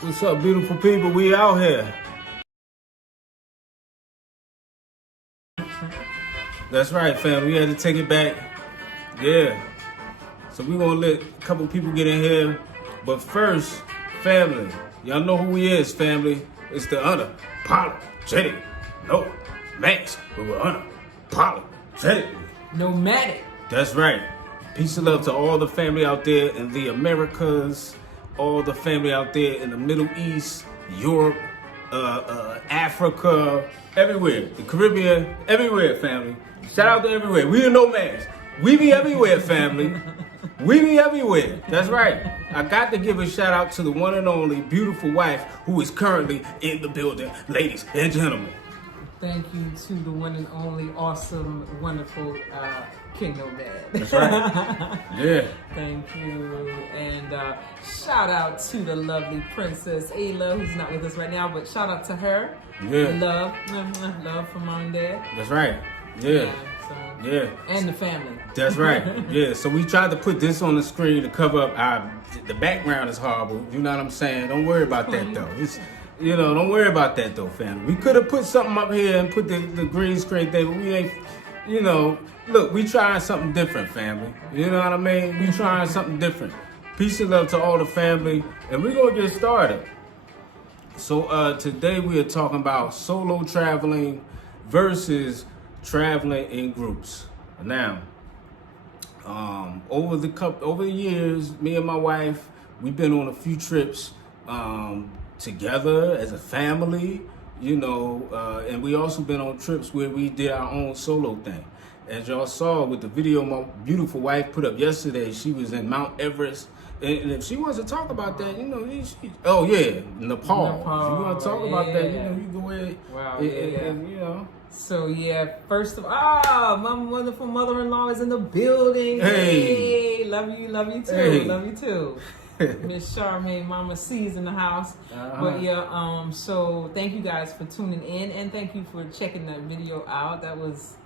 What's up, beautiful people? We out here. That's right, fam. We had to take it back. Yeah. So we gonna let a couple people get in here. But first, family. Y'all know who he is, family. It's the unapologetic Nomads. But we're unapologetic. Nomadic. That's right. Peace and love to all the family out there in the Americas, all the family out there in the Middle East, Europe, Africa, everywhere, the Caribbean, everywhere, family. Shout out to everywhere. We the Nomads. We be everywhere, family. We be everywhere. That's right. I got to give a shout out to the one and only beautiful wife who is currently in the building, ladies and gentlemen. Thank you to the one and only awesome, wonderful King Nomad. That's right. Yeah. Thank you. And shout out to the lovely Princess Ayla, who's not with us right now, but shout out to her. Yeah. Love from mom and dad. That's right. Yeah. Yeah. And the family. That's right. Yeah. So we tried to put this on the screen to cover up the background is horrible. You know what I'm saying? Don't worry about that though. Don't worry about that though, family. We could have put something up here and put the green screen thing, but we ain't, look, we trying something different, family. You know what I mean? We trying something different. Peace and love to all the family, and we're going to get started. So today we are talking about solo traveling versus traveling in groups. Now, over the years, me and my wife, we've been on a few trips together as a family, and we also been on trips where we did our own solo thing. As y'all saw with the video my beautiful wife put up yesterday, she was in Mount Everest. And if she wants to talk about that, Nepal. If you want to talk about that, you go ahead. Wow, So first of all, my wonderful mother-in-law is in the building. Hey, love you too. Hey. Love you too. Miss Charmaine, Mama C's in the house. But so thank you guys for tuning in, and thank you for checking that video out. That was,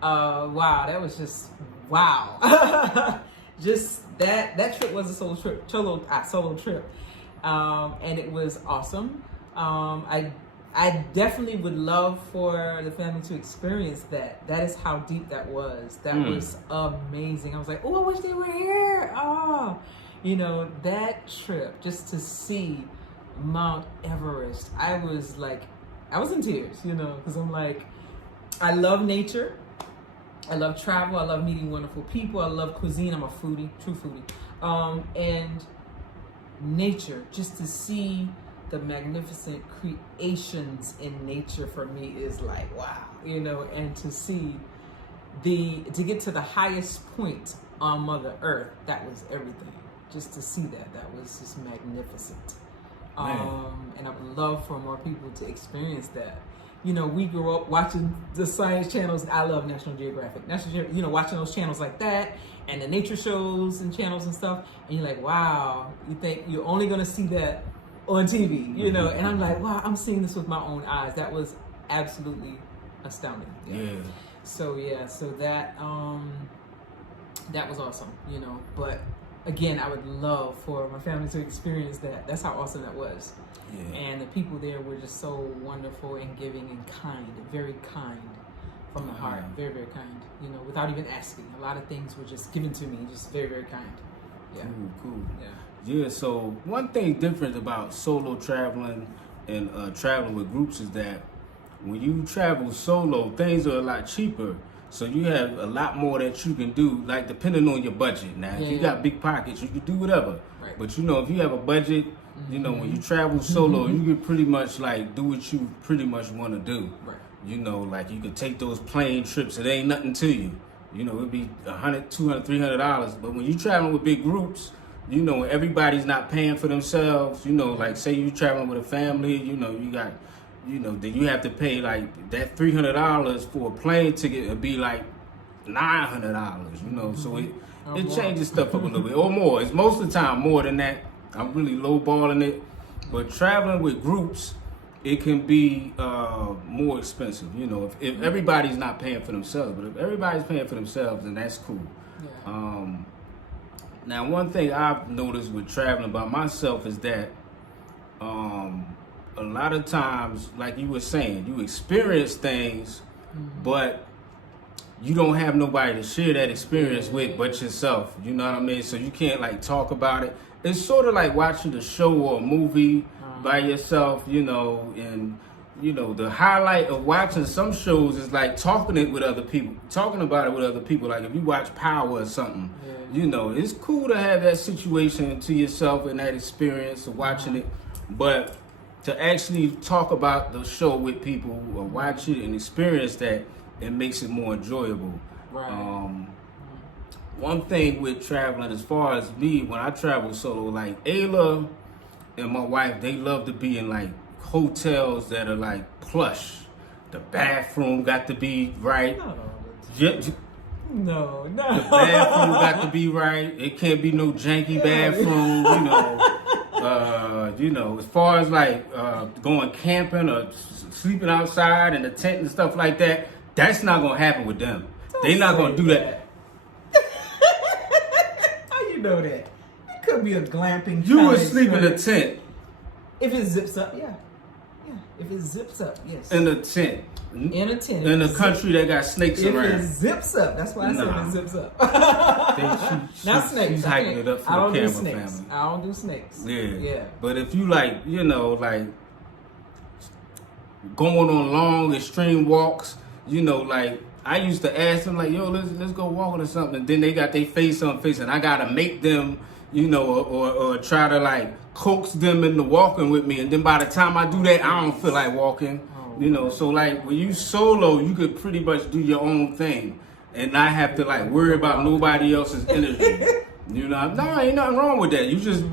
wow, that was just wow. Just that trip was a solo trip, and it was awesome. I definitely would love for the family to experience that. That is how deep that was. That was amazing. I was like, oh, I wish they were here. Oh. That trip, just to see Mount Everest, I was in tears, because I'm like, I love nature. I love travel. I love meeting wonderful people. I love cuisine. I'm a foodie, true foodie. And nature, just to see the magnificent creations in nature for me is like, wow, and to see to get to the highest point on Mother Earth, that was everything. Just to see that was just magnificent. And I would love for more people to experience that. We grew up watching the science channels. I love National Geographic. Watching those channels like that and the nature shows and channels and stuff. And you're like, wow, you think you're only going to see that on TV, And I'm like, wow, I'm seeing this with my own eyes. That was absolutely astounding. Yeah. So that that was awesome, But again, I would love for my family to experience that. That's how awesome that was. Yeah. And the people there were just so wonderful and giving and kind, very kind from the heart, very, very kind, without even asking. A lot of things were just given to me, just very, very kind. Yeah. Cool. Yeah. Yeah, so one thing different about solo traveling and traveling with groups is that when you travel solo, things are a lot cheaper. So you have a lot more that you can do, like depending on your budget. Now, if you got big pockets, you can do whatever. Right. But if you have a budget, when you travel solo, you can pretty much do what you pretty much want to do. Right. You could take those plane trips. It ain't nothing to you. It'd be $100, $200, $300. But when you traveling with big groups, everybody's not paying for themselves. Say you traveling with a family, you got. Then you have to pay that $300 for a plane ticket. It'd be like $900. So it changes stuff up a little bit or more. It's most of the time more than that. I'm really lowballing it, but traveling with groups, it can be more expensive. If everybody's not paying for themselves, but if everybody's paying for themselves, then that's cool. Yeah. Now, one thing I've noticed with traveling by myself is that a lot of times, like you were saying, you experience things, but you don't have nobody to share that experience with but yourself. You know what I mean? So you can't like talk about it. It's sort of like watching a show or a movie by yourself, you know, and you know, the highlight of watching some shows is like talking about it with other people. Like if you watch Power or something, you know, it's cool to have that situation to yourself and that experience of watching it. But to actually talk about the show with people or watch it and experience that, it makes it more enjoyable. Right. One thing with traveling, as far as me, when I travel solo, like Ayla and my wife, they love to be in like hotels that are like plush. The bathroom got to be right. No. The bathroom got to be right. It can't be no janky bathroom, you know, as far as like going camping or sleeping outside in a tent and stuff like that, that's not gonna happen with them. They're not gonna do that. How you know that? It could be a glamping. You would sleep in a tent. If it zips up, yeah. If it zips up, yes. In a tent. In a tent. In a country that got snakes around. If it zips up, that's why I said it zips up. Not snakes. She's hyping it up for the camera family. I don't do snakes. Yeah. But if you like, you know, like going on long extreme walks, you know, like I used to ask them like, yo, let's go walking or something. And then they got their face on face and I gotta make them, you know, or try to like coax them into walking with me. And then by the time I do that, I don't feel like walking. You know, so like when you solo, you could pretty much do your own thing and not have to like worry about nobody else's energy. You know, no, ain't nothing wrong with that. You just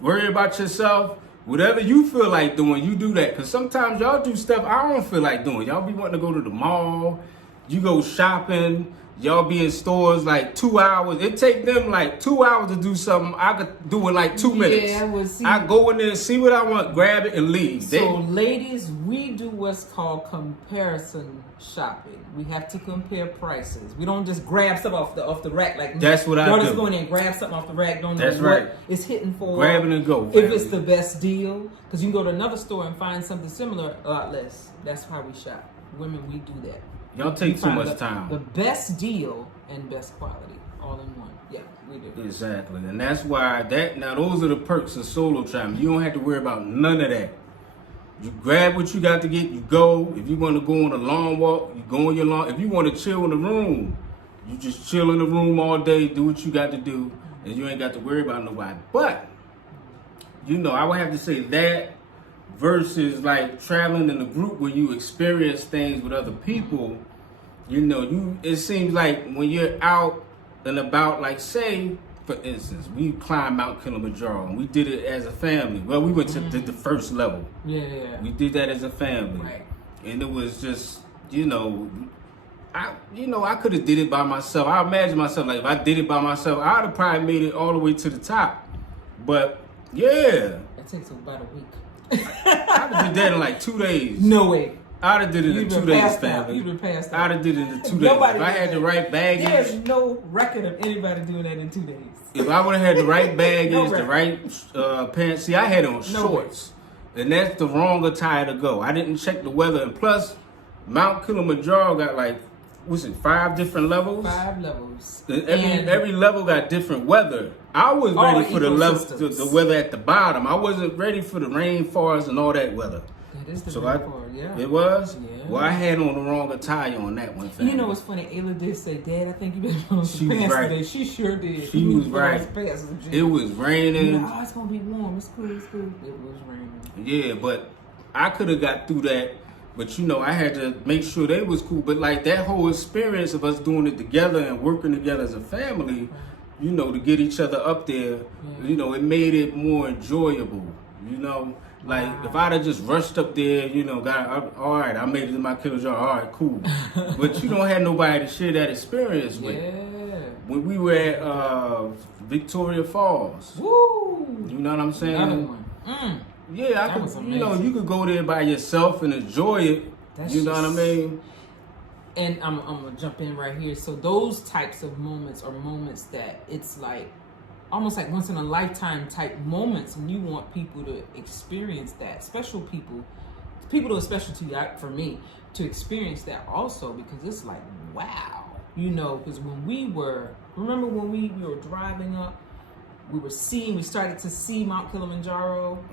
worry about yourself. Whatever you feel like doing, you do that. Because sometimes y'all do stuff I don't feel like doing. Y'all be wanting to go to the mall. You go shopping. Y'all be in stores like 2 hours. It take them like 2 hours to do something. I could do in like 2 minutes. Yeah, well, see, I go in there, see what I want, grab it, and leave. So, ladies, we do what's called comparison shopping. We have to compare prices. We don't just grab stuff off the rack like that's what I do. Y'all just go in there and grab something off the rack. Don't know what it's hitting for. Grab it and go. If it's the best deal, because you can go to another store and find something similar a lot less. That's how we shop. Women, we do that. Y'all take too much time. The best deal and best quality, all in one. Yeah, we do. Exactly, and that's why now those are the perks of solo traveling. You don't have to worry about none of that. You grab what you got to get, you go. If you want to go on a long walk, you go on your long. If you want to chill in the room, you just chill in the room all day, do what you got to do, and you ain't got to worry about nobody. But, you know, I would have to say that versus like traveling in a group where you experience things with other people. You know, it seems like when you're out and about, like say, for instance, we climbed Mount Kilimanjaro and we did it as a family. Well, we went to the first level. Yeah. We did that as a family. Right. And it was just, I could have did it by myself. I imagine myself, like if I did it by myself, I'd have probably made it all the way to the top. But yeah. It takes about a week. I'd have did that in like 2 days. No way. I'd have did it in 2 days, family. You'd have passed out. I'd have did it in 2 days. If I had the right baggage. There's no record of anybody doing that in 2 days. If I would have had the right baggage, the right pants. See, I had on shorts. And that's the wrong attire to go. I didn't check the weather. And plus, Mount Kilimanjaro got like, 5 different levels? 5 levels. Every level got different weather. I was ready for the weather at the bottom. I wasn't ready for the rainfalls and all that weather. That is the rainfall, yeah. It was? Yeah. Well, I had on the wrong attire on that one, family. You know what's funny? Ayla did say, Dad, I think you better put on some pants today. She sure did. She was right. It was raining. Oh, it's going to be warm. It's cool. It was raining. Yeah, but I could have got through that. But, I had to make sure they was cool. But, like, that whole experience of us doing it together and working together as a family, to get each other up there, it made it more enjoyable, Like, if I'd have just rushed up there, all right, I made it to my Kilimanjaro, all right, cool. But you don't have nobody to share that experience with. Yeah. When we were at Victoria Falls. Woo! You know what I'm saying? Another one. Yeah, I could, you could go there by yourself and enjoy it. Know what I mean? And I'm going to jump in right here. So those types of moments are moments that it's like almost like once in a lifetime type moments, and you want people to experience that. Special people that are special to you, for me, to experience that also, because it's like, wow, you know, because remember when we were driving up, we started to see Mount Kilimanjaro,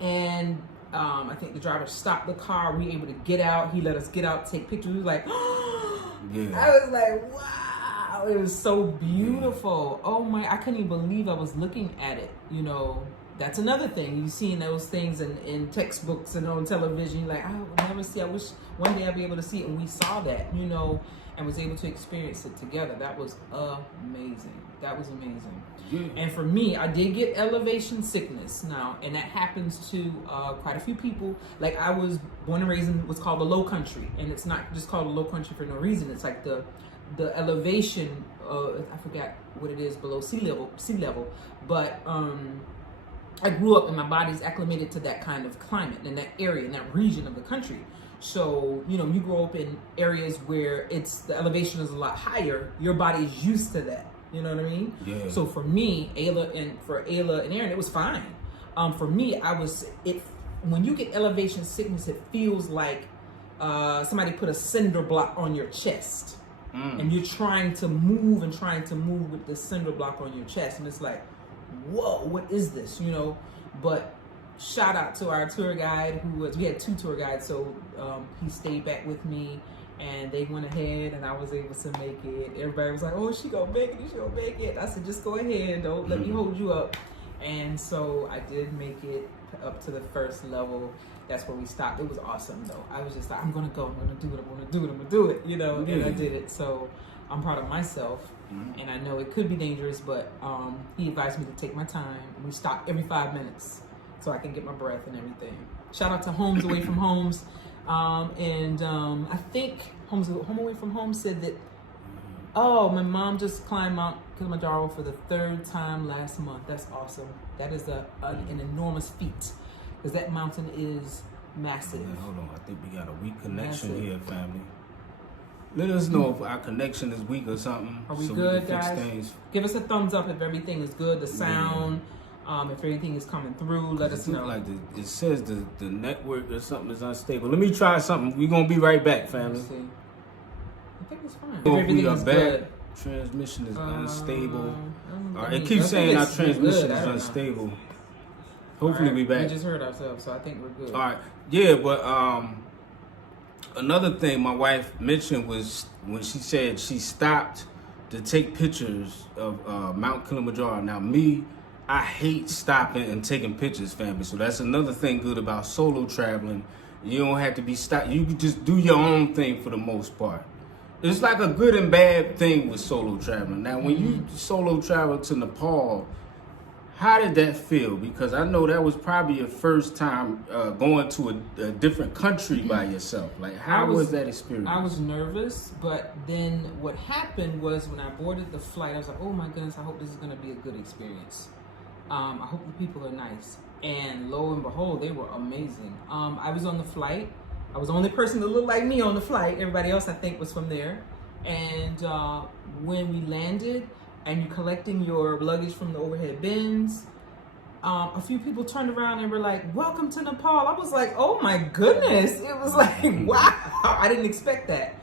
and I think the driver stopped the car. We were able to get out. He let us get out, take pictures. We was like, yeah. I was like, wow, it was so beautiful. Oh my, I couldn't even believe I was looking at it. You know, that's another thing. You've seen those things in textbooks and on television. You're like, I will never see. I wish one day I'd be able to see it. And we saw that, you know, and was able to experience it together. That was amazing. That was amazing. Yeah. And for me, I did get elevation sickness now, and that happens to quite a few people. Like, I was born and raised in what's called the Low Country, and it's not just called the Low Country for no reason. It's like the elevation, I forgot what it is, below sea level. But I grew up and my body's acclimated to that kind of climate in that area, in that region of the country. So, you know, you grow up in areas where the elevation is a lot higher, your body is used to that. You know what I mean? Yeah. So for me, Ayla and Aaron, it was fine. For me, when you get elevation sickness, it feels like somebody put a cinder block on your chest. And you're trying to move with the cinder block on your chest. And it's like, whoa, what is this? You know? But shout out to our tour guide we had 2 tour guides. So he stayed back with me. And they went ahead, and I was able to make it. Everybody was like, "Oh, she gonna make it? She gonna make it?" I said, "Just go ahead. Don't let me hold you up." And so I did make it up to the first level. That's where we stopped. It was awesome, though. I was just like, "I'm gonna go. I'm gonna do it. I'm gonna do it. I'm gonna do it." You know, and I did it. So I'm proud of myself. And I know it could be dangerous, but he advised me to take my time. And we stopped every 5 minutes so I can get my breath and everything. Shout out to Homes Away from Homes. I think Home Away from Home said that, my mom just climbed Mount Kilimanjaro for the 3rd time last month. That's awesome. That is an enormous feat, because that mountain is massive. Yeah, hold on, I think we got a weak connection here, family. Let us know if our connection is weak or something. Are we good, guys? Give us a thumbs up if everything is good. The sound. If everything is coming through, let us know. Like it says the network or something is unstable. Let me try something. We're going to be right back, family. Let's see. I think it's fine. If everything is back. Good. Transmission is unstable. It keeps saying our transmission is unstable. Hopefully we back. We just heard ourselves, so I think we're good. All right. Yeah, but another thing my wife mentioned was when she said she stopped to take pictures of Mount Kilimanjaro. Now, I hate stopping and taking pictures, family. So that's another thing good about solo traveling. You don't have to be stopped. You can just do your own thing for the most part. It's like a good and bad thing with solo traveling. Now, when you solo travel to Nepal, how did that feel? Because I know that was probably your first time going to a different country by yourself. Like, how was that experience? I was nervous, but then what happened was when I boarded the flight, I was like, oh my goodness, I hope this is going to be a good experience. I hope the people are nice. And lo and behold, they were amazing. I was on the flight. I was the only person that looked like me on the flight. Everybody else, I think, was from there. And when we landed and you're collecting your luggage from the overhead bins, a few people turned around and were like, welcome to Nepal. I was like, oh my goodness. It was like, wow. I didn't expect that.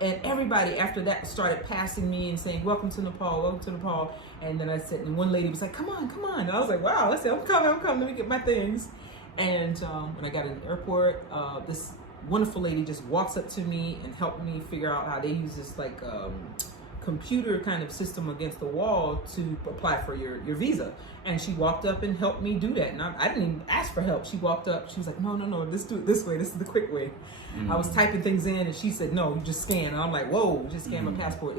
And everybody after that started passing me and saying, welcome to Nepal, welcome to Nepal. And then I said, and one lady was like, come on, come on. And I was like, wow. I said, I'm coming, let me get my things. And when I got in the airport, this wonderful lady just walks up to me and helped me figure out how they use this like computer kind of system against the wall to apply for your visa. And she walked up and helped me do that. And I didn't even ask for help. She walked up, she was like, no, let's do it this way. This is the quick way. Mm-hmm. I was typing things in and she said, no, you just scan. And I'm like, whoa, just scan my passport.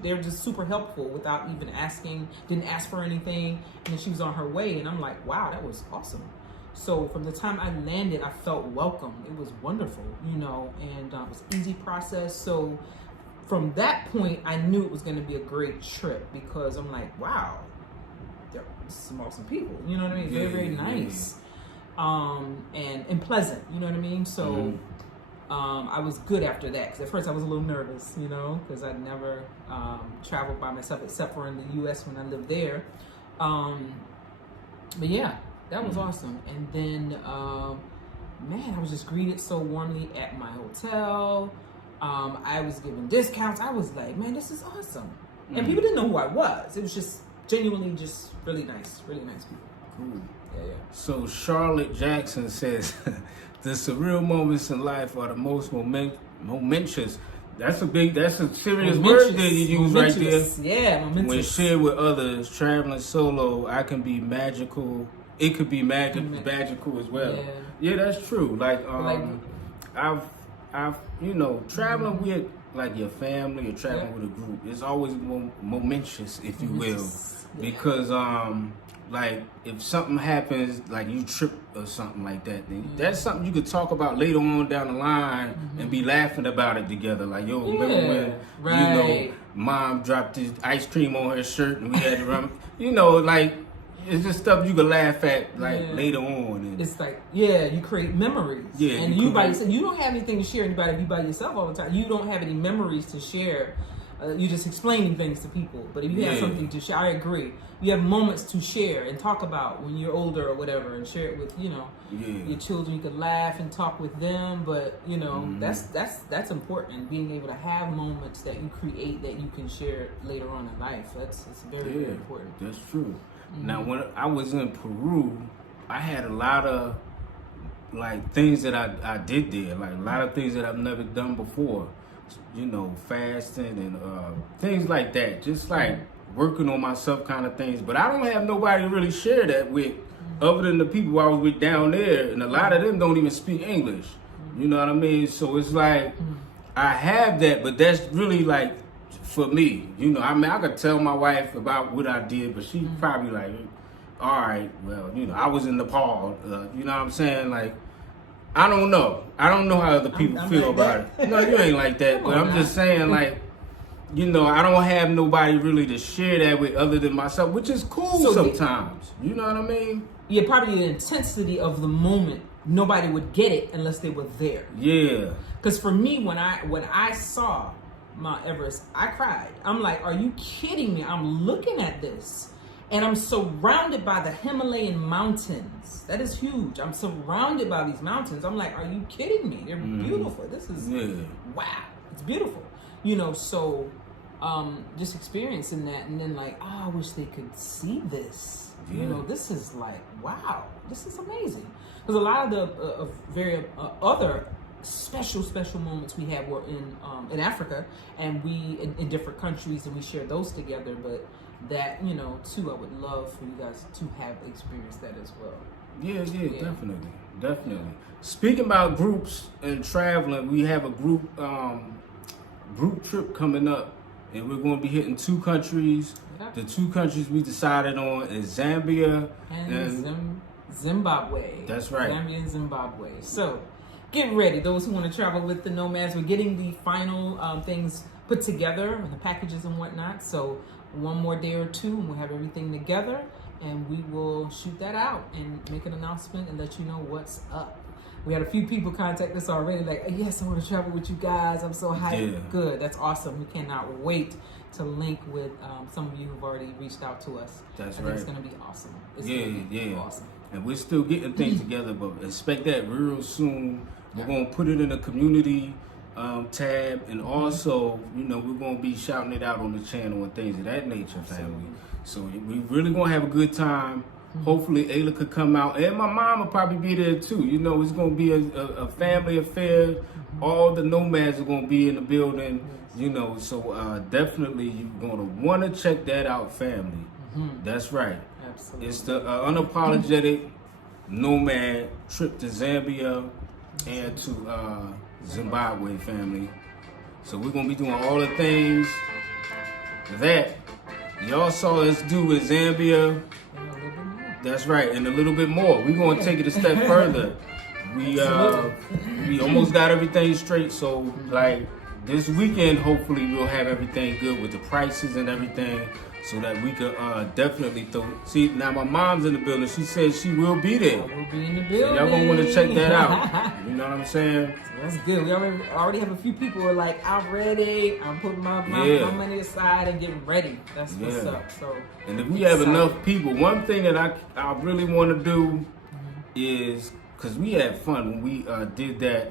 They were just super helpful without even asking, didn't ask for anything. And then she was on her way. And I'm like, wow, that was awesome. So from the time I landed, I felt welcome. It was wonderful, and it was an easy process. So from that point, I knew it was going to be a great trip because I'm like, wow, they're some awesome people. You know what I mean? Very, very nice. And pleasant. You know what I mean? So I was good after that because at first I was a little nervous, because I'd never traveled by myself except for in the U.S. when I lived there. But yeah, that was awesome. And then, man, I was just greeted so warmly at my hotel. I was given discounts. I was like, man, this is awesome. And people didn't know who I was. It was just genuinely just really nice people. Cool. Yeah. So Charlotte Jackson says, the surreal moments in life are the most momentous. That's a serious word that you use right there. Yeah, momentous. When shared with others, traveling solo, I can be magical. It could be magical as well. Yeah, that's true. Like, I've traveling with like your family or traveling with a group, it's always momentous, if you will, because like if something happens, like you trip or something like that, then that's something you could talk about later on down the line and be laughing about it together. Like, yo, remember when mom dropped this ice cream on her shirt and we had to run, like. It's just stuff you can laugh at later on. And it's like, you create memories. Yeah, and you by yourself, you don't have anything to share anybody. If you by yourself all the time, you don't have any memories to share. You're just explaining things to people. But if you have something to share, I agree. You have moments to share and talk about when you're older or whatever, and share it with your children. You could laugh and talk with them. But that's important. Being able to have moments that you create that you can share later on in life. It's very very important. That's true. Now, when I was in Peru, I had a lot of like things that I did there, like a lot of things that I've never done before. Fasting and things like that. Just like working on myself, kind of things. But I don't have nobody to really share that with, other than the people I was with down there, and a lot of them don't even speak English. You know what I mean? So it's like I have that, but that's really like. For me, I could tell my wife about what I did, but she's probably like, all right, well, I was in Nepal, you know what I'm saying? Like, I don't know. I don't know how other people feel about it. No, you ain't like that, but I'm just saying, like, I don't have nobody really to share that with other than myself, which is cool sometimes. You know what I mean? Yeah, probably the intensity of the moment, nobody would get it unless they were there. Yeah. Because for me, when I saw Mount Everest, I cried. I'm like, are you kidding me? I'm looking at this and I'm surrounded by the Himalayan mountains. That is huge. I'm surrounded by these mountains. I'm like, are you kidding me? They're beautiful. This is wow. It's beautiful. So just experiencing that, and then like, I wish they could see this. This is like, wow, this is amazing. Because a lot of the very other special moments we had were in Africa, and we in different countries, and we share those together. But that too, I would love for you guys to have experienced that as well. Yeah, definitely. Speaking about groups and traveling, we have a group trip coming up, and we're going to be hitting 2 countries. The 2 countries we decided on is Zambia and Zimbabwe. That's right. Zambia and Zimbabwe. So get ready, those who want to travel with the Nomads. We're getting the final things put together, the packages and whatnot. So one more day or 2, and we'll have everything together, and we will shoot that out and make an announcement and let you know what's up. We had a few people contact us already, like, yes, I want to travel with you guys. I'm so hyped. Yeah. Good. That's awesome. We cannot wait to link with some of you who've already reached out to us. That's I right. think it's going to be awesome. It's going to be awesome. And we're still getting things together, but expect that real soon. We're going to put it in a community tab, and also, we're going to be shouting it out on the channel and things of that nature, family. So we really going to have a good time. Hopefully Ayla could come out, and my mom will probably be there too. It's going to be a family affair. All the Nomads are going to be in the building, so definitely you're going to want to check that out, family. That's right. Absolutely. It's the unapologetic Nomad trip to Zambia and to Zimbabwe, family. So we're going to be doing all the things that y'all saw us do in Zambia. That's right, and a little bit more. We're going to take it a step further. We almost got everything straight, so like this weekend, hopefully we'll have everything good with the prices and everything. so that we could definitely throw. See, now my mom's in the building. She said she will be there. We'll be in the building. Y'all gonna want to check that out. You know what I'm saying? So that's good. We already have a few people who are like, I'm ready. I'm putting my money aside and getting ready. That's what's up. So, and if we have enough people, one thing that I really want to do is. Because we had fun when we did that,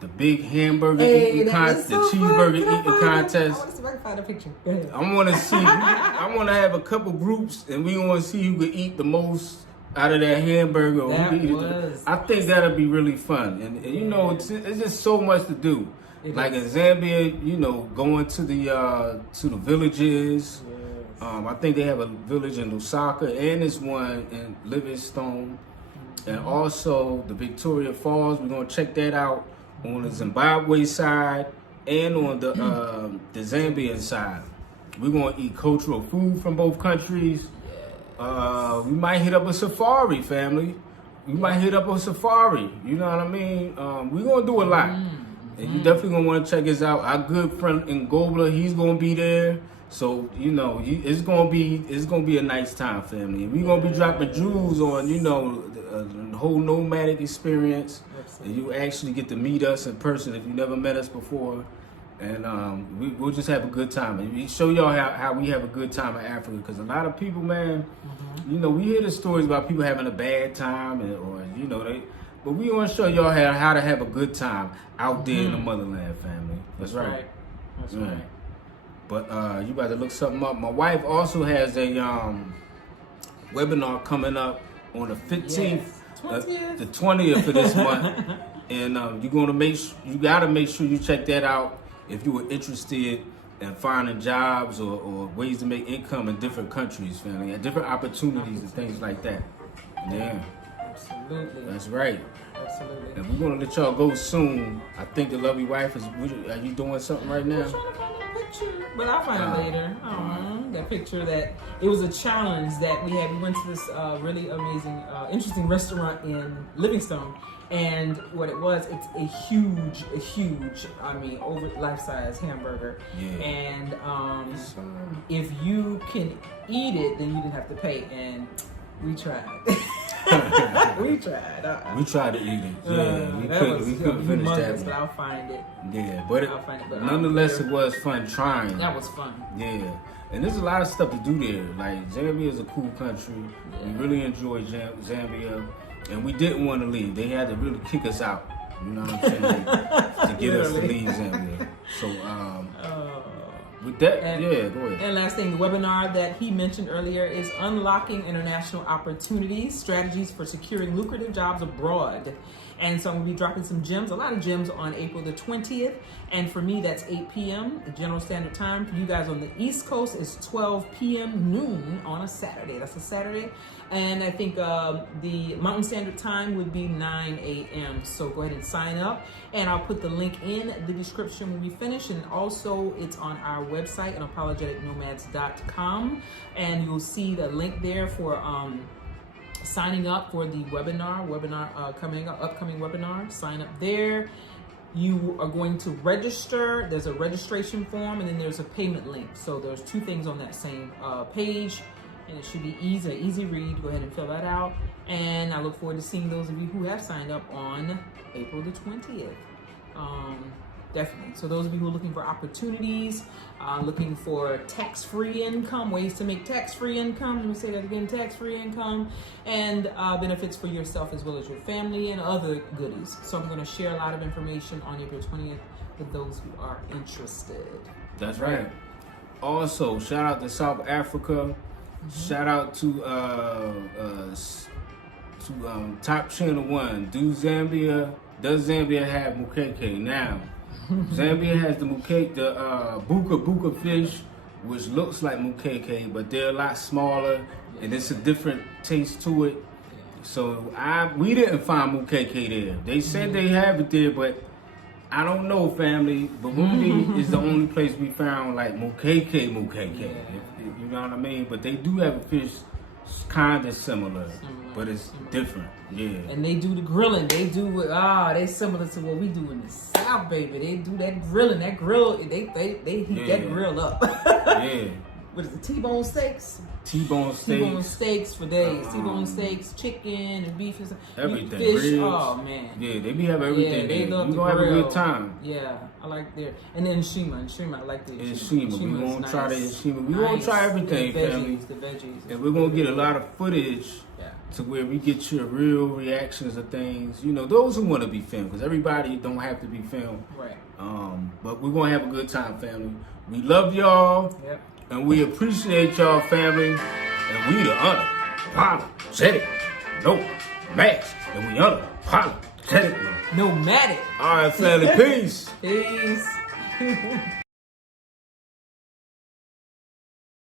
the big hamburger eating contest, the cheeseburger eating contest. I want to see if I can find a picture. I want to see, I want to have a couple groups and we want to see who could eat the most out of that hamburger. I think that'll be really fun. And you know, it's just so much to do. Like in Zambia, you know, going to the villages. Yes. I think they have a village in Lusaka and there's one in Livingstone. And also the Victoria Falls, we're gonna check that out on the Zimbabwe side and on the Zambian side. We're gonna eat cultural food from both countries. We might hit up a safari, family. We might hit up a safari. You know what I mean? We're gonna do a lot, and you definitely gonna want to check us out. Our good friend in Gobla, he's gonna be there. So you know, it's gonna be a nice time, family. We're gonna be dropping jewels on, you know, the whole nomadic experience. And you actually get to meet us in person if you never met us before. And we'll just have a good time. And we show y'all how we have a good time in Africa. Because a lot of people, man, you know, we hear the stories about people having a bad time, or you know, but we want to show y'all how to have a good time out there in the motherland, family. That's right. That's right. But you about to look something up. My wife also has a webinar coming up on the 15th, 20th. The 20th of this month, and you gotta make sure you check that out if you were interested in finding jobs or ways to make income in different countries, family, and different opportunities and things like that. Yeah, absolutely. That's right. Absolutely. And we're gonna let y'all go soon. I think the lovely wife is. Are you doing something right now? I'm trying to find that picture, but I'll find it later. That picture that it was a challenge that we had. We went to this really amazing, interesting restaurant in Livingstone, and what it was, it's a huge, I mean, over life-size hamburger. Yeah. And if you can eat it, then you didn't have to pay. And we tried. We tried. We tried to eat it. Yeah, we couldn't finish that. But I'll find it. Yeah, but nonetheless, it was fun trying. That was fun. Yeah, and there's a lot of stuff to do there. Like Zambia is a cool country. Yeah. We really enjoyed Zambia, and we didn't want to leave. They had to really kick us out. You know what I'm saying? To get us to leave Zambia. So with that, go ahead. And last thing, the webinar that he mentioned earlier is Unlocking International Opportunities, Strategies for Securing Lucrative Jobs Abroad. And so I'm going to be dropping some gems, a lot of gems on April the 20th. And for me, that's 8 p.m., the General Standard Time. For you guys on the East Coast, it's 12 p.m. noon on a Saturday. That's a Saturday. And I think the Mountain Standard Time would be 9 a.m. So go ahead and sign up. And I'll put the link in the description when we finish. And also, it's on our website, unapologeticnomads.com. And you'll see the link there for signing up for the upcoming webinar. Sign up there. You are going to register. There's a registration form, and then there's a payment link. So there's two things on that same page, and it should be easy read. Go ahead and fill that out. And I look forward to seeing those of you who have signed up on April the 20th. Definitely. So those of you who are looking for opportunities, looking for tax-free income, ways to make tax-free income, let me say that again, tax-free income, and benefits for yourself as well as your family and other goodies. So I'm going to share a lot of information on April 20th with those who are interested. That's right. Also, shout out to South Africa. Shout out to Top Channel 1. Does Zambia have mukeke now? Zambia has the buka fish, which looks like mukeke, but they're a lot smaller, and it's a different taste to it. So we didn't find mukeke there. They said they have it there, but I don't know, family. But Burundi is the only place we found like mukeke. You know what I mean? But they do have a fish kind of similar, but it's different. Yeah. And they do the grilling. They similar to what we do in the South, baby. They do that grilling. That grill, they heat that grill up. Yeah. what is it, T-bone steaks? T-bone T-bone steaks. steaks for days. T-bone steaks, chicken and beef and stuff. Everything. Fish. Ribs. Oh man. Yeah, they be having everything. They there. love We the gonna have a grill. good time. Yeah, I like their. And then Shima. I like the Shima. We gonna Shima's try nice. the Shima. We gonna try everything, the veggies, family. The veggies. And we're gonna get a lot of footage Yeah. to where we get your real reactions of things. You know, those who want to be filmed, because everybody don't have to be filmed. Right. But we're gonna have a good time, family. We love y'all, Yep. and we appreciate y'all, family. And we the unapologetic nomads, and we unapologetic. Nomadic. All right, family, peace. Peace.